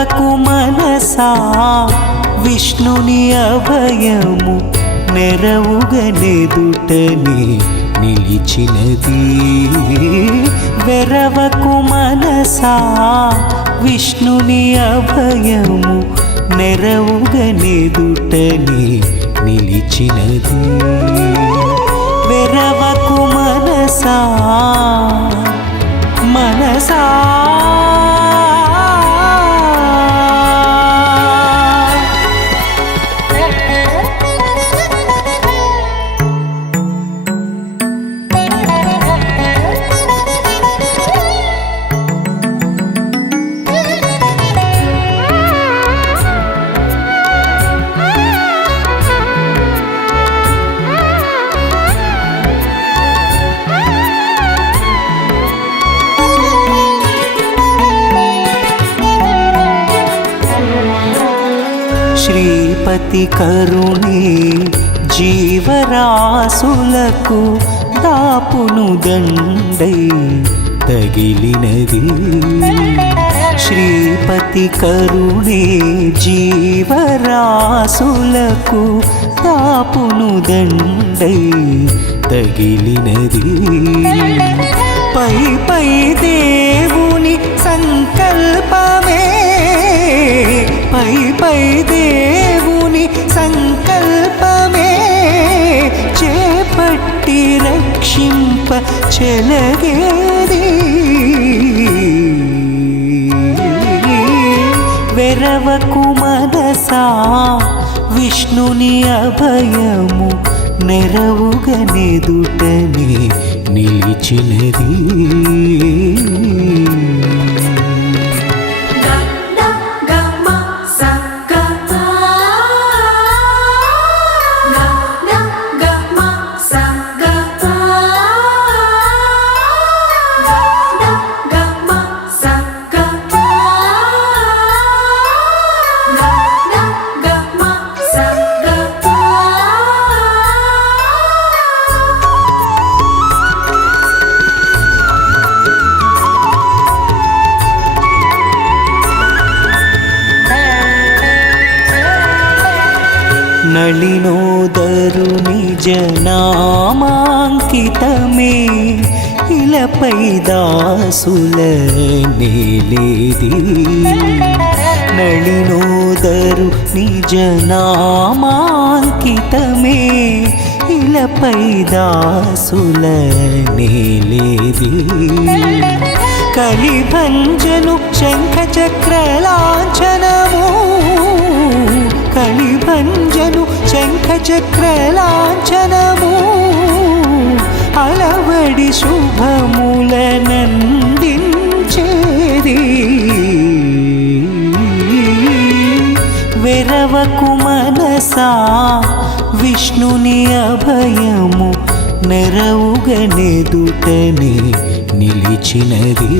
వెరవకు మనసా విష్ణుని అభయము నెరవుగనెదుటనే నిలిచినది. వెరవకు మనసా విష్ణుని అభయము నెరవుగనెదుటనే నిలిచినది. వెరవకు మనసా మనసా శ్రీపతి కరుణే జీవరాశులకు దాపును దండై తగిలినది. శ్రీపతి కరుణే జీవరాశులకు దాపును దండై తగిలినది. పై పై దేవుని సంకల్పమే పై పై దేవుని సంకల్పమే చేపట్టి రక్షింప చెలగేది. వెరవకు మనసా విష్ణుని అభయము నెరవుగనెదుటనే నిలిచినది. నళినోదరు నిజనామాంకితమే ఇలపై దాసుల నేలేది. నళినోదరు నిజనామాంకితమే ఇలపై దాసుల నేలేది. కలిభంజను శంఖ చక్రలాంఛనము కలిభంజను శంఖ చక్రలాంఛనము అలవడి శుభములనందించేది. వెరవకు మనసా విష్ణుని అభయము నెరవుగనెదుటనే నిలిచినది.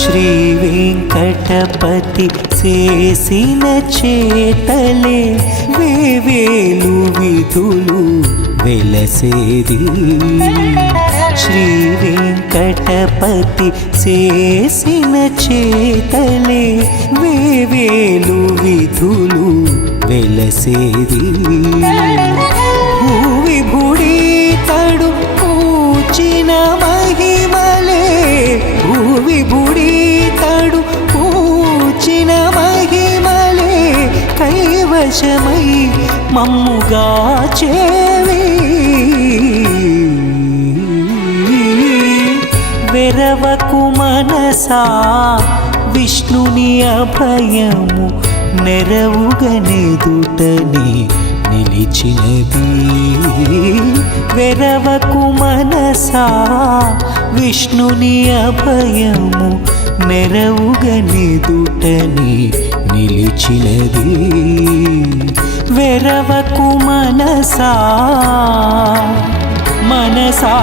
శ్రీ వెంకటపతి చేసిన చేతలే వేవేలు విధులు వెలసేది. శ్రీ వెంకటపతి చేసిన చేతలే వేవేలు విధులు వెలసేది. భూవి భుడి తడు పూచిన మహిమలే భూవి భుడి తడు పూచిన మహిమలే కైవశమై మమ్ముగా చేవి. వెరవకు మనసా విష్ణుని అభయము నెరవుగనెదుటనే నిలిచినది. వెరవకు మనసా విష్ణుని అభయము నెరవుగనిదుటని నిలిచినది వెరవకు మనసా మనసా